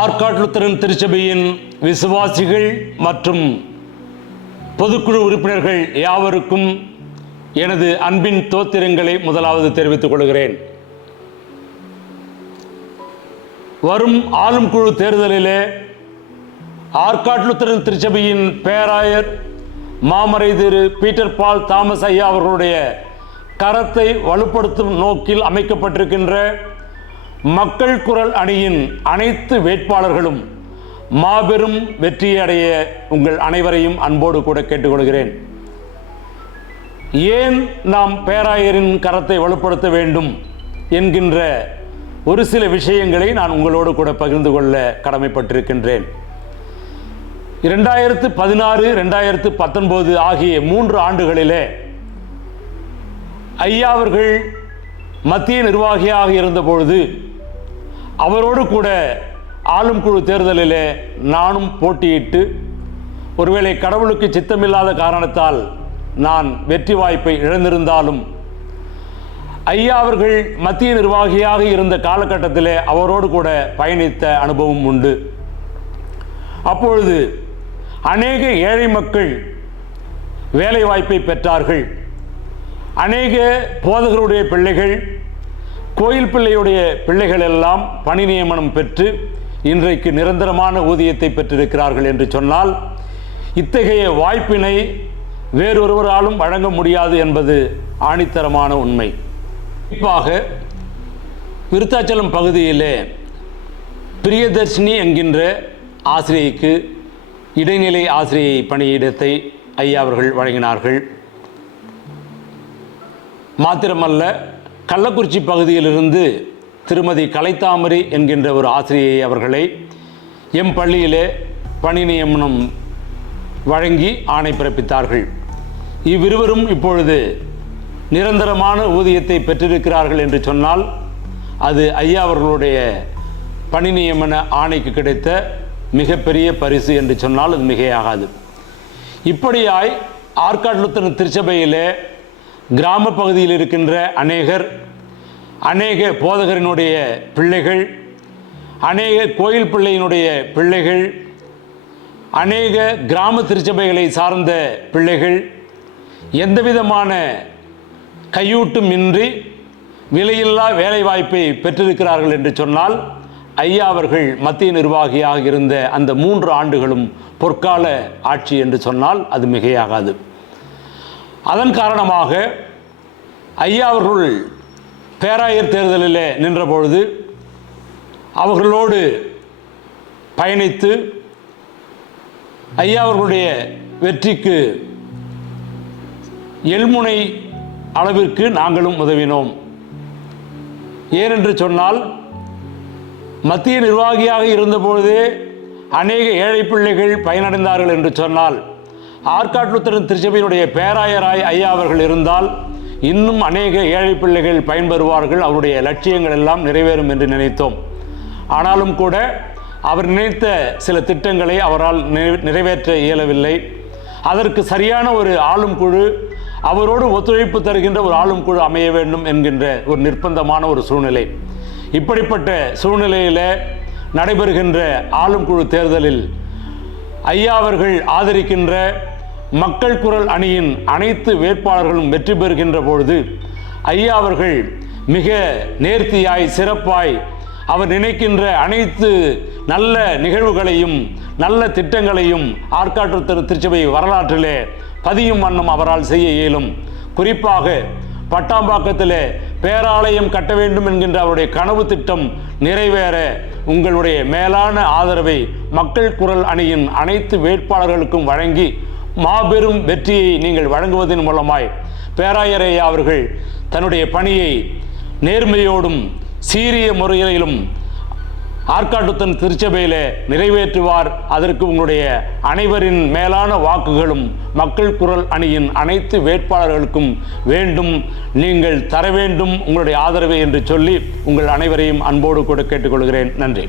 Arcot Lutheran திருச்சபையின் விசுவாசிகள் மற்றும் பொதுக்குழு உறுப்பினர்கள் யாவருக்கும் எனது அன்பின் தோத்திரங்களை முதலாவது தெரிவித்துக் கொள்கிறேன். வரும் ஆளும் குழு தேர்தலிலே ஆற்காடு லுத்தரன் திருச்சபையின் பேராயர் மாமறை திரு பீட்டர் பால் தாமஸ் ஐயா அவர்களுடைய கரத்தை வலுப்படுத்தும் நோக்கில் அமைக்கப்பட்டிருக்கின்ற மக்கள் குரல் அணியின் அனைத்து வேட்பாளர்களும் மாபெரும் வெற்றியை அடைய உங்கள் அனைவரையும் அன்போடு கூட கேட்டுக்கொள்கிறேன். ஏன் நாம் பேராயரின் கரத்தை வலுப்படுத்த வேண்டும் என்கின்ற ஒரு சில விஷயங்களை நான் உங்களோடு கூட பகிர்ந்து கொள்ள கடமைப்பட்டிருக்கின்றேன். 2016, 2019 ஆகிய 3 ஆண்டுகளிலே ஐயா அவர்கள் மத்திய நிர்வாகியாக இருந்தபொழுது அவரோடு கூட ஆளும் குழு தேர்தலிலே நானும் போட்டியிட்டு ஒருவேளை கடவுளுக்கு சித்தமில்லாத காரணத்தால் நான் வெற்றி வாய்ப்பை இழந்திருந்தாலும் ஐயா அவர்கள் மத்திய நிர்வாகியாக இருந்த காலகட்டத்திலே அவரோடு கூட பயணித்த அனுபவம் உண்டு. அப்பொழுது அநேக ஏழை மக்கள் வேலை வாய்ப்பை பெற்றார்கள். அநேக போதகருடைய பிள்ளைகள், கோயில் பிள்ளையுடைய பிள்ளைகள் எல்லாம் பணி நியமனம் பெற்று இன்றைக்கு நிரந்தரமான ஊதியத்தை பெற்றிருக்கிறார்கள் என்று சொன்னால் இத்தகைய வாய்ப்பினை வேறொருவராலும் வழங்க முடியாது என்பது ஆணித்தரமான உண்மை. குறிப்பாக விருத்தாச்சலம் பகுதியிலே பிரியதர்ஷினி என்கின்ற ஆசிரியைக்கு இடைநிலை ஆசிரியை பணியிடத்தை ஐயா அவர்கள் வழங்கினார்கள். மாத்திரமல்ல, கள்ளக்குறிச்சி பகுதியிலிருந்து திருமதி கலைத்தாமரை என்கின்ற ஒரு ஆசிரியை அவர்களை எம் பள்ளியிலே பணி நியமனம் வழங்கி ஆணை பிறப்பித்தார்கள். இவ்விருவரும் இப்பொழுது நிரந்தரமான ஊதியத்தை பெற்றிருக்கிறார்கள் என்று சொன்னால் அது ஐயா அவர்களுடைய பணி நியமன ஆணைக்கு கிடைத்த மிகப்பெரிய பரிசு என்று சொன்னால் அது மிகையாகாது. இப்படியாய் ஆற்காடு லுத்தரன் திருச்சபையிலே கிராம பகுதியில் இருக்கின்ற அநேக போதகரினுடைய பிள்ளைகள், அநேக கோயில் பிள்ளையினுடைய பிள்ளைகள், அநேக கிராம திருச்சபைகளை சார்ந்த பிள்ளைகள் எந்தவிதமான கையூட்டும் இன்றி விலையில்லா வேலை வாய்ப்பை பெற்றிருக்கிறார்கள் என்று சொன்னால் ஐயா அவர்கள் மத்திய நிர்வாகியாக இருந்த அந்த 3 ஆண்டுகளும் பொற்கால ஆட்சி என்று சொன்னால் அது மிகையாகாது. அதன் காரணமாக ஐயா அவர்கள் பேராயர் தேர்தலில் நின்றபொழுது அவர்களோடு பயணித்து ஐயா அவர்களுடைய வெற்றிக்கு எள்முனை அளவிற்கு நாங்களும் உதவினோம். ஏனென்று சொன்னால் மத்திய நிர்வாகியாக இருந்தபொழுதே அநேக ஏழை பிள்ளைகள் பயனடைந்தார்கள் என்று சொன்னால் ஆற்காடு லுத்தரன் திருச்சபையினுடைய பேராயராய் ஐயா அவர்கள் இருந்தால் இன்னும் அநேக ஏழை பிள்ளைகள் பயன்பெறுவார்கள், அவருடைய லட்சியங்கள் எல்லாம் நிறைவேறும் என்று நினைத்தோம். ஆனாலும் கூட அவர் நினைத்த சில திட்டங்களை அவரால் நிறைவேற்ற இயலவில்லை. அதற்கு சரியான ஒரு ஆளும் குழு, அவரோடு ஒத்துழைப்பு தருகின்ற ஒரு ஆளும் குழு அமைய வேண்டும் என்கின்ற ஒரு நிர்பந்தமான ஒரு சூழ்நிலை. இப்படிப்பட்ட சூழ்நிலையில் நடைபெறுகின்ற ஆளும் குழு தேர்தலில் ஐயா அவர்கள் ஆதரிக்கின்ற மக்கள் குரல் அணியின் அனைத்து வேட்பாளர்களும் வெற்றி பெறுகின்ற பொழுது ஐயா அவர்கள் மிக நேர்த்தியாய் சிறப்பாய் அவர் நினைக்கின்ற அனைத்து நல்ல நிகழ்வுகளையும் நல்ல திட்டங்களையும் ஆற்காடு திருச்சபை வரலாற்றிலே பதியும் வண்ணம் அவரால் செய்ய இயலும். குறிப்பாக பட்டாம்பாக்கத்திலே பேராலயம் கட்ட வேண்டும் என்கின்ற அவருடைய கனவு திட்டம் நிறைவேற உங்களுடைய மேலான ஆதரவை மக்கள் குரல் அணியின் அனைத்து வேட்பாளர்களுக்கும் வழங்கி மாபெரும் வெற்றியை நீங்கள் வழங்குவதன் மூலமாய் பேராயர் ஐயா அவர்கள் தன்னுடைய பணியை நேர்மையோடும் சீரிய முறையிலும் ஆற்காடு லுத்தரன் திருச்சபையிலே நிறைவேற்றுவார். அதற்கு உங்களுடைய அனைவரின் மேலான வாக்குகளும் மக்கள் குரல் அணியின் அனைத்து வேட்பாளர்களுக்கும் வேண்டும். நீங்கள் தர வேண்டும் உங்களுடைய ஆதரவை என்று சொல்லி உங்கள் அனைவரையும் அன்போடு கூட கேட்டுக்கொள்கிறேன். நன்றி.